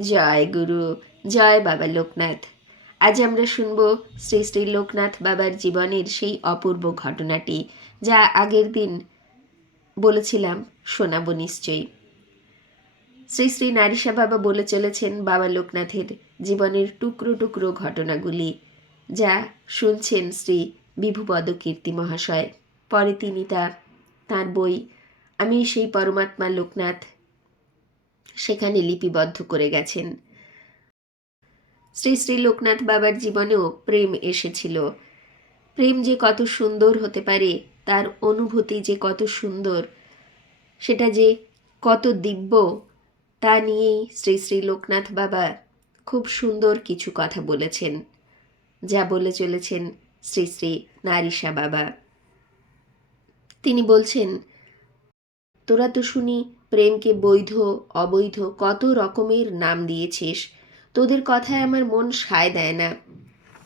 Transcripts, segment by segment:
জয় গুরু, জয় বাবা লোকনাথ। আজ আমরা শুনব শ্রী শ্রী লোকনাথ বাবার জীবনের সেই অপূর্ব ঘটনাটি, যা আগের দিন বলেছিলাম, শোনাবো নিশ্চয়ই। শ্রী শ্রী নারিসা বাবা বলে চলেছেন বাবা লোকনাথের জীবনের টুকরো টুকরো ঘটনাগুলি, যা শুনছেন শ্রী বিভুপদ কীর্তি মহাশয়। পরে তিনি তা, তাঁর বই, আমি সেই পরমাত্মা লোকনাথ সেখানে লিপিবদ্ধ করে গেছেন। শ্রী শ্রী লোকনাথ বাবার জীবনেও প্রেম এসেছিল। প্রেম যে কত সুন্দর হতে পারে, তার অনুভূতি যে কত সুন্দর, সেটা যে কত দিব্য, তা নিয়েই শ্রী শ্রী লোকনাথ বাবা খুব সুন্দর কিছু কথা বলেছেন, যা বলে চলেছেন শ্রী শ্রী নারিসা বাবা। তিনি বলছেন, তোরা তো শুনি প্রেমকে বৈধ, অবৈধ কত রকমের নাম দিয়েছিস? তোদের কথায় আমার মন সায় দেয় না।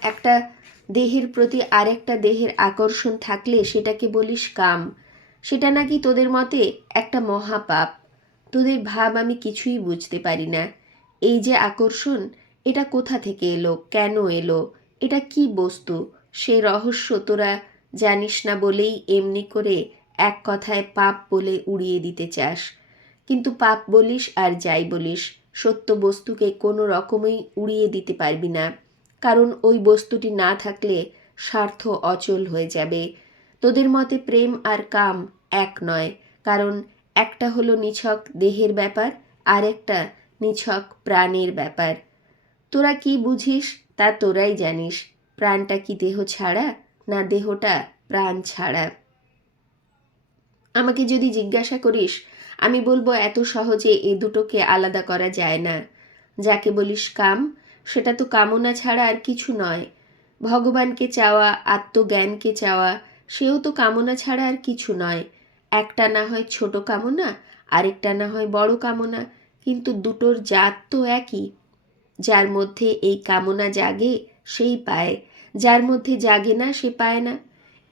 একটা দেহের প্রতি আরেকটা দেহের আকর্ষণ থাকলে সেটাকে বলিস কাম। সেটা নাকি তোদের মতে একটা মহাপাপ। তোদের ভাব আমি কিছুই বুঝতে পারি না। এই যে আকর্ষণ, এটা কোথা থেকে এলো? কেন এলো? এটা কি বস্তু? সে রহস্য তোরা জানিস না বলেই এমনি করে এক কথায় পাপ বলে উড়িয়ে দিতে চাস। কিন্তু পাপ বলিস আর যাই বলিস, সত্য বস্তুকে কোনো রকমেই উড়িয়ে দিতে পারবি না। কারণ ওই বস্তুটি না থাকলে স্বার্থ অচল হয়ে যাবে। তোদের মতে প্রেম আর কাম এক নয়, কারণ একটা হলো নিছক দেহের ব্যাপার, আর একটা নিছক প্রাণের ব্যাপার। তোরা কি বুঝিস তা তোরাই জানিস, প্রাণটা কি দেহ ছাড়া না দেহটা প্রাণ ছাড়া? আমাকে যদি জিজ্ঞাসা করিস আমি বলব এত সহজে এ দুটোকে আলাদা করা যায় না। যাকে বলিস কাম, সেটা তো কামনা ছাড়া আর কিছু নয়। ভগবানকে চাওয়া, আত্মজ্ঞানকে চাওয়া, সেও তো কামনা ছাড়া আর কিছু নয়। একটা না হয় ছোট কামনা, আরেকটা না হয় বড় কামনা, কিন্তু দুটোর জাত তো একই। যার মধ্যে এই কামনা জাগে, সেই পায়। যার মধ্যে জাগে না, সে পায় না।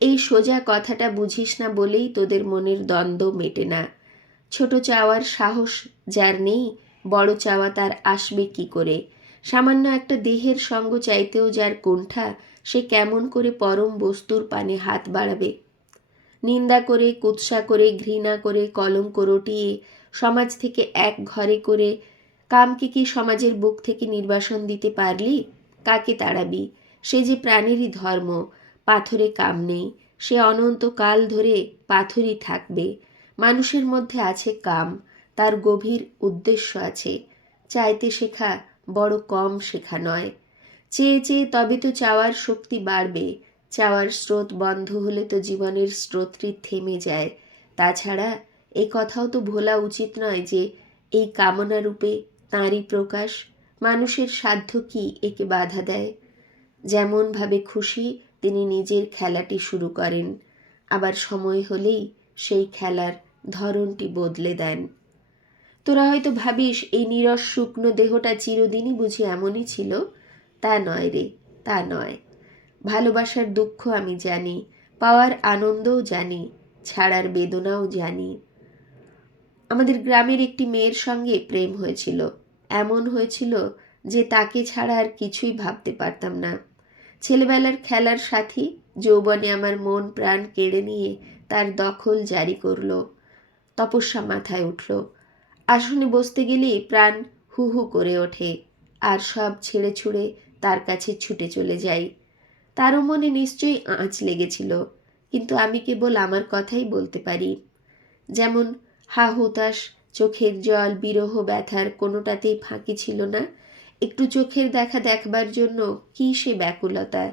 এই সোজা কথাটা বুঝিস না বলেই তোদের মনের দ্বন্দ্ব মেটে না। ছোট চাওয়ার সাহস যার নেই, বড় চাওয়া তার আসবে কি করে? সামান্য একটা দেহের সঙ্গ চাইতেও যার কোণ্ঠা, সে কেমন করে পরম বস্তুর পানে হাত বাড়াবে? নিন্দা করে, কুৎসা করে, ঘৃণা করে, কলঙ্ক রটিয়ে, সমাজ থেকে এক ঘরে করে, কামকে কি সমাজের বুক থেকে নির্বাসন দিতে পারলি? কাকে তাড়াবি? সে যে প্রাণেরই ধর্ম, পাথরে কাম নেই, সে অনন্তকাল ধরে পাথরই থাকবে। মানুষের মধ্যে আছে কাম, তার গভীর উদ্দেশ্য আছে। চাইতে শেখা বড় কম শেখা নয়। চেয়ে চেয়ে তবে তো চাওয়ার শক্তি বাড়বে। চাওয়ার স্রোত বন্ধ হলে তো জীবনের স্রোতটি থেমে যায়। তাছাড়া এই কথাও তো ভোলা উচিত নয় যে, এই কামনা রূপে তাঁরই প্রকাশ মানুষের সাধ্য কি একে বাধা দেয়। যেমনভাবে খুশি তিনি নিজের খেলাটি শুরু করেন। আবার সময় হলেই সেই খেলার ধরনটি বদলে দেন। তোরা হয়তো ভাবিস, এই নিরস শুকনো দেহটা চিরদিনই বুঝি এমনই ছিল? তা নয় রে, তা নয়। ভালোবাসার দুঃখ আমি জানি, পাওয়ার আনন্দও জানি, ছাড়ার বেদনাও জানি। আমাদের গ্রামের একটি মেয়ের সঙ্গে প্রেম হয়েছিল, এমন হয়েছিল যে তাকে ছাড়া আর কিছুই ভাবতে পারতাম না। ছেলেবেলার খেলার সাথী, যৌবনে আমার মন প্রাণ কেড়ে নিয়ে তার দখল জারি করল। তপস্যা মাথায় উঠল। আসনে বসতে গেলেই প্রাণ হু হু করে ওঠে আর সব ছেড়ে ছুড়ে তার কাছে ছুটে চলে যাই তারও মনে নিশ্চয়ই আঁচ লেগেছিল, কিন্তু আমি কেবল আমার কথাই বলতে পারি। যেমন, হা হুতাশ, চোখের জল, বিরহ ব্যথার কোনোটাতেই ফাঁকি ছিল না। একটু চোখের দেখা দেখবার জন্য কী সে ব্যাকুলতা,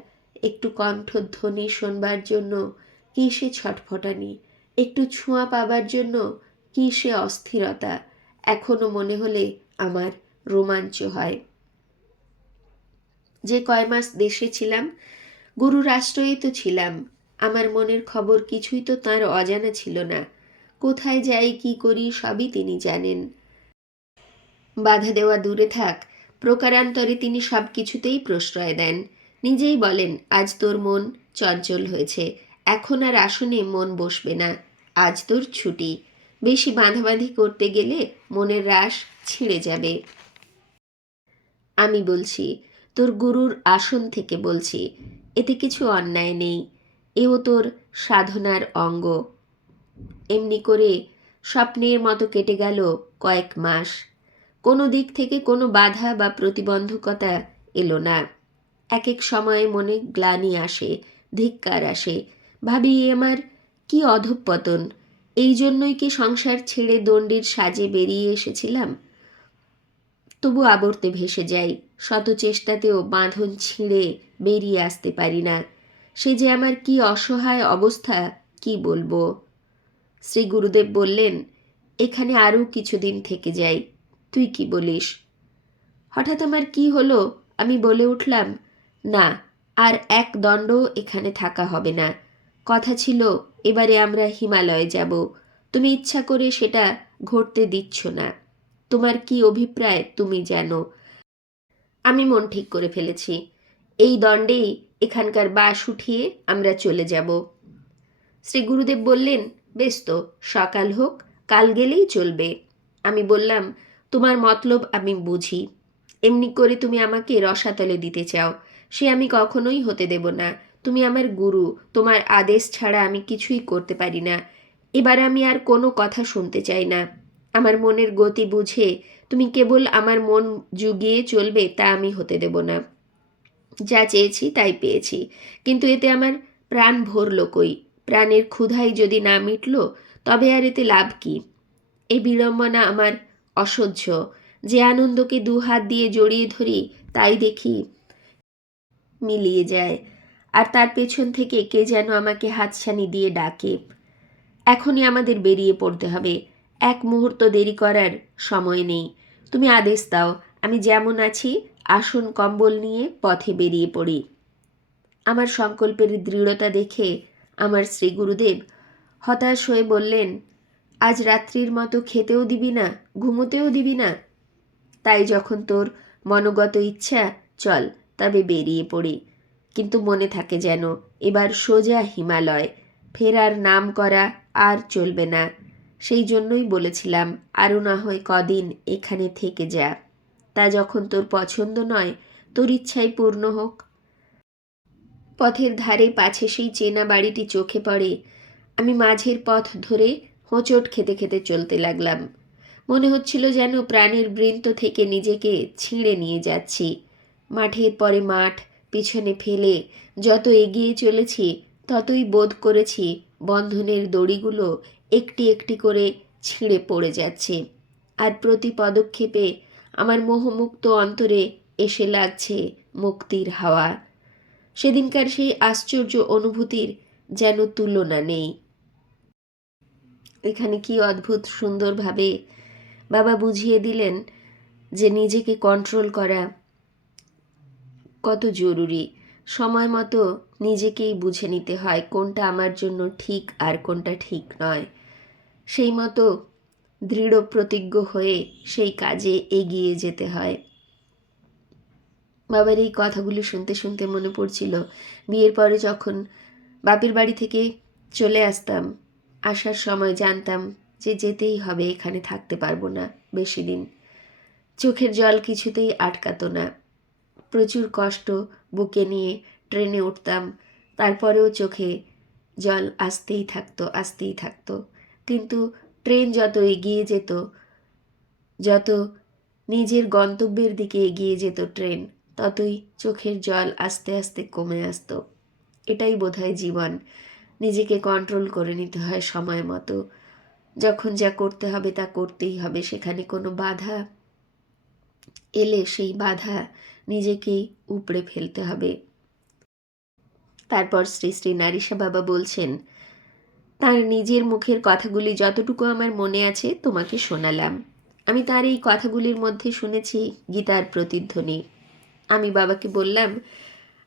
একটু কণ্ঠধ্বনি শোনবার জন্য কী সে ছটফটানি। একটু ছোঁয়া পাবার জন্য কী সে অস্থিরতা? এখনও মনে হলে আমার রোমাঞ্চ হয়। যে কয় মাস দেশে ছিলাম, গুরু রাষ্ট্রই তো ছিলাম। আমার মনের খবর কিছুই তো তার অজানা ছিল না। কোথায় যাই, কি করি, সবই তিনি জানেন। বাধা দেওয়া দূরে থাক, প্রকারান্তরে তিনি সব কিছুতেই প্রশ্রয় দেন। নিজেই বলেন, আজ তোর মন চঞ্চল হয়েছে। এখন আর আসনে মন বসবে না। আজ তোর ছুটি। বেশি বাঁধাবাঁধি করতে গেলে মনের রাস ছিঁড়ে যাবে। আমি বলছি, তোর গুরুর আসন থেকে বলছি, এতে কিছু অন্যায় নেই, এও তোর সাধনার অঙ্গ। এমনি করে স্বপ্নের মতো কেটে গেল কয়েক মাস। কোনো দিক থেকে কোনো বাধা বা প্রতিবন্ধকতা এলো না। এক এক সময়ে মনে গ্লানি আসে, ধিক্কার আসে। ভাবি আমার কি অধঃপতন এই জন্যই কি সংসার ছেড়ে দণ্ডির সাজে বেরিয়ে এসেছিলাম? তবু আবর্তে ভেসে যাই, শত চেষ্টাতেও বাঁধন ছিঁড়ে বেরিয়ে আসতে পারি না। সে যে আমার কি অসহায় অবস্থা, কি বলব? শ্রী গুরুদেব বললেন, এখানে আরও কিছুদিন থেকে যাই। তুই কি বলিস? হঠাৎ আমার কি হলো, আমি বলে উঠলাম, না, আর এক দণ্ড এখানে থাকা হবে না। কথা ছিল, এবারে আমরা হিমালয়ে যাব। তুমি ইচ্ছা করে সেটা ঘটতে দিচ্ছ না। তোমার কি অভিপ্রায় তুমি জানো। আমি মন ঠিক করে ফেলেছি। এই দণ্ডেই এখানকার বাস উঠিয়ে আমরা চলে যাব। শ্রী গুরুদেব বললেন, বেশ তো, সকাল হোক, কাল গেলেই চলবে। আমি বললাম, তোমার মতলব আমি বুঝি। এমনি করে তুমি আমাকে রসাতলে দিতে চাও। সে আমি কখনোই হতে দেব না। তুমি আমার গুরু, তোমার আদেশ ছাড়া আমি কিছুই করতে পারি না। এবার আমি আর কোনো কথা শুনতে চাই না। আমার মনের গতি বুঝে তুমি কেবল আমার মন জুগিয়ে চলবে তা আমি হতে দেব না। যা চেয়েছি তাই পেয়েছি। কিন্তু এতে আমার প্রাণ ভরল কই? প্রাণের ক্ষুধাই যদি না মিটল, তবে আর এতে লাভ কি? এই বিড়ম্বনা আমার অসহ্য। যে আনন্দকে দু হাত দিয়ে জড়িয়ে ধরি, তাই দেখি মিলিয়ে যায়। আর তার পেছন থেকে কে যেন আমাকে হাতছানি দিয়ে ডাকে। এখনই আমাদের বেরিয়ে পড়তে হবে। এক মুহূর্ত দেরি করার সময় নেই। তুমি আদেশ দাও, আমি যেমন আছি, আসন কম্বল নিয়ে পথে বেরিয়ে পড়ি। আমার সংকল্পের দৃঢ়তা দেখে আমার শ্রী গুরুদেব হতাশ হয়ে বললেন, আজ রাত্রির মতো খেতেও দিবি না, ঘুমোতেও দিবি না। তাই যখন তোর মনোগত ইচ্ছা, চল, তবে বেরিয়ে পড়ি। কিন্তু মনে থাকে যেন এবার সোজা হিমালয়। ফেরার নাম করা আর চলবে না। সেই জন্যই বলেছিলাম আরও না হয় কদিন এখানে থেকে যা। তা যখন তোর পছন্দ নয়, তোর ইচ্ছাই পূর্ণ হোক। পথের ধারে পাছে সেই চেনা বাড়িটি চোখে পড়ে। আমি মাঝের পথ ধরে হোঁচট খেতে খেতে চলতে লাগলাম। মনে হচ্ছিল যেন প্রাণের বৃন্ত থেকে নিজেকে ছিঁড়ে নিয়ে যাচ্ছি। মাঠের পরে মাঠ পিছনে ফেলে। যত এগিয়ে চলেছি, ততই বোধ করেছি বন্ধনের দড়িগুলো একটি একটি করে ছিঁড়ে পড়ে যাচ্ছে। আর প্রতি পদক্ষেপে আমার মোহমুক্ত অন্তরে এসে লাগছে মুক্তির হাওয়া। সেদিনকার সেই আশ্চর্য অনুভূতির যেন তুলনা নেই। এখানে কি অদ্ভুত সুন্দরভাবে বাবা বুঝিয়ে দিলেন যে নিজেকে কন্ট্রোল করা কত জরুরি? সময় মতো নিজেকেই বুঝে নিতে হয় কোনটা আমার জন্য ঠিক আর কোনটা ঠিক নয়। সেই মতো দৃঢ় প্রতিজ্ঞ হয়ে সেই কাজে এগিয়ে যেতে হয়। বাবার এই কথাগুলি শুনতে শুনতে মনে পড়ছিল। বিয়ের পরে যখন বাপের বাড়ি থেকে চলে আসতাম, আসার সময় জানতাম যে যেতেই হবে, এখানে থাকতে পারব না বেশি দিন। চোখের জল কিছুতেই আটকাতো না। প্রচুর কষ্ট বুকে নিয়ে ট্রেনে উঠতাম। তারপরেও চোখে জল আসতেই থাকতো আসতেই থাকতো। কিন্তু ট্রেন যত এগিয়ে যেত, যত নিজের গন্তব্যের দিকে এগিয়ে যেত ট্রেন, ততই চোখের জল আস্তে আস্তে কমে আসতো। এটাই বোধহয় জীবন। নিজেকে কন্ট্রোল করে নিতে হয় সময় মতো। যখন যা করতে হবে তা করতেই হবে, সেখানে কোনো বাধা এলে সেই বাধা নিজেকেই উপড়ে ফেলতে হবে। তারপর শ্রী শ্রী নারিসা বাবা বলছেন, তার নিজের মুখের কথাগুলি যতটুকু আমার মনে আছে তোমাকে শোনালাম। আমি তার এই কথাগুলির মধ্যে শুনেছি গীতার প্রতিধ্বনি। আমি বাবাকে বললাম,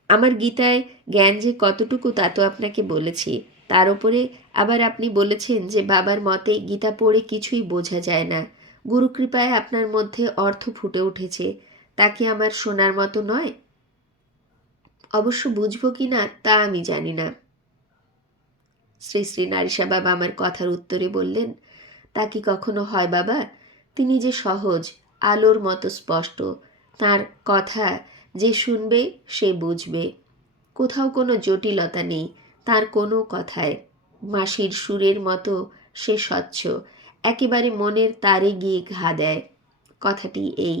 আমার গীতায় জ্ঞান যে কতটুকু তা তো আপনাকে বলেছি। তার উপরে আবার আপনি বলেছেন যে বাবার মতে গীতা পড়ে কিছুই বোঝা যায় না। গুরুকৃপায় আপনার মধ্যে অর্থ ফুটে উঠেছে। তা কি আমার শোনার মতো নয়? অবশ্য বুঝব কি না, তা আমি জানি না। শ্রী শ্রী নারিসা বাবা আমার কথার উত্তরে বললেন, তা কি কখনো হয় বাবা? তিনি যে সহজ, আলোর মতো স্পষ্ট, তার কথা যে শুনবে, সে বুঝবে। কোথাও কোনো জটিলতা নেই, তার কোনো কথায়। মাসির সুরের মতো সে স্বচ্ছ, একেবারে মনের তারে গিয়ে ঘা দেয়। কথাটি এই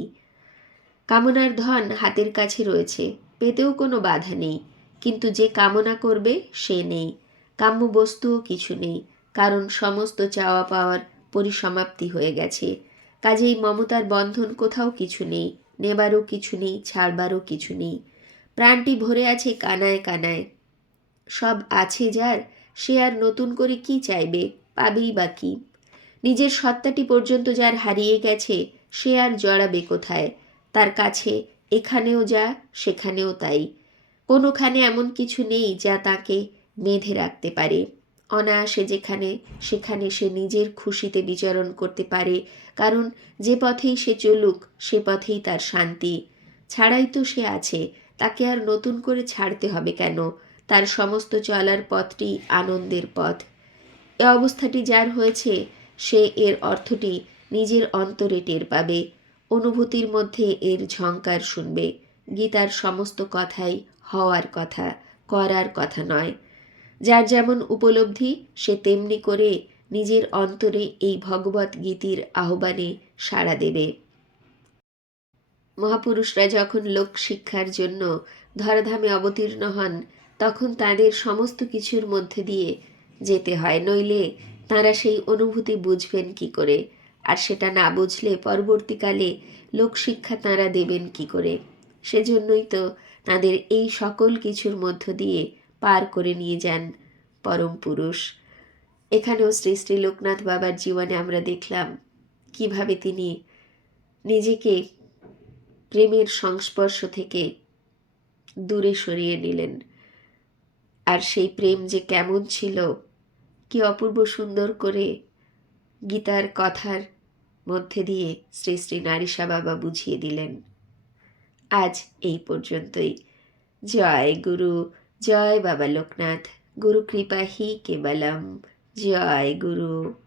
কামনার ধন হাতের কাছে রয়েছে, পেতেও কোনো বাধা নেই। কিন্তু যে কামনা করবে, সে নেই। কাম্য বস্তুও কিছু নেই, কারণ সমস্ত চাওয়া পাওয়ার পরিসমাপ্তি হয়ে গেছে। কাজেই মমতার বন্ধন কোথাও কিছু নেই, নেবারও কিছু নেই, ছাড়বারও কিছু নেই। প্রাণটি ভরে আছে কানায় কানায়। সব আছে যার, সে আর নতুন করে কি চাইবে, পাবেই বা কি? নিজের সত্তাটি পর্যন্ত যার হারিয়ে গেছে, সে আর জড়াবে কোথায়? তার কাছে, এখানেও যা, সেখানেও তাই। কোনোখানে এমন কিছু নেই যা তাকে বেঁধে রাখতে পারে। অনায়াসে যেখানে, সেখানে সে নিজের খুশিতে বিচরণ করতে পারে, কারণ যে পথেই সে চলুক, সে পথেই তার শান্তি। ছাড়াই তো সে আছে, তাকে আর নতুন করে ছাড়তে হবে কেন? তার সমস্ত চলার পথটি আনন্দের পথ। এ অবস্থাটি যার হয়েছে, সে এর অর্থটি নিজের অন্তরে টের পাবে। অনুভূতির মধ্যে এর ঝঙ্কার শুনবে। গীতার সমস্ত কথাই হওয়ার কথা, করার কথা নয়। যার যেমন উপলব্ধি, সে তেমনি করে নিজের অন্তরে এই ভগবত গীতির আহ্বানে সাড়া দেবে। মহাপুরুষরা যখন লোক শিক্ষার জন্য ধরাধামে অবতীর্ণ হন, তখন তাদের সমস্ত কিছুর মধ্যে দিয়ে যেতে হয়, নইলে তারা সেই অনুভূতি বুঝবেন কি করে? আর সেটা না বুঝলে পরবর্তীকালে লোকশিক্ষা তাঁরা দেবেন কি করে? সেজন্যই তো তাদের এই সকল কিছুর মধ্য দিয়ে পার করে নিয়ে যান পরম পুরুষ। এখানেও শ্রী শ্রী লোকনাথ বাবার জীবনে আমরা দেখলাম কীভাবে তিনি নিজেকে প্রেমের সংস্পর্শ থেকে দূরে সরিয়ে নিলেন। আর সেই প্রেম যে কেমন ছিল, কি অপূর্ব সুন্দর করে গীতার কথার মধ্যে দিয়ে শ্রী শ্রী নারীসা বাবা বুঝিয়ে দিলেন। আজ এই পর্যন্তই। জয় গুরু, জয় বাবা লোকনাথ। গুরু কৃপা হি কেবলম। জয় গুরু।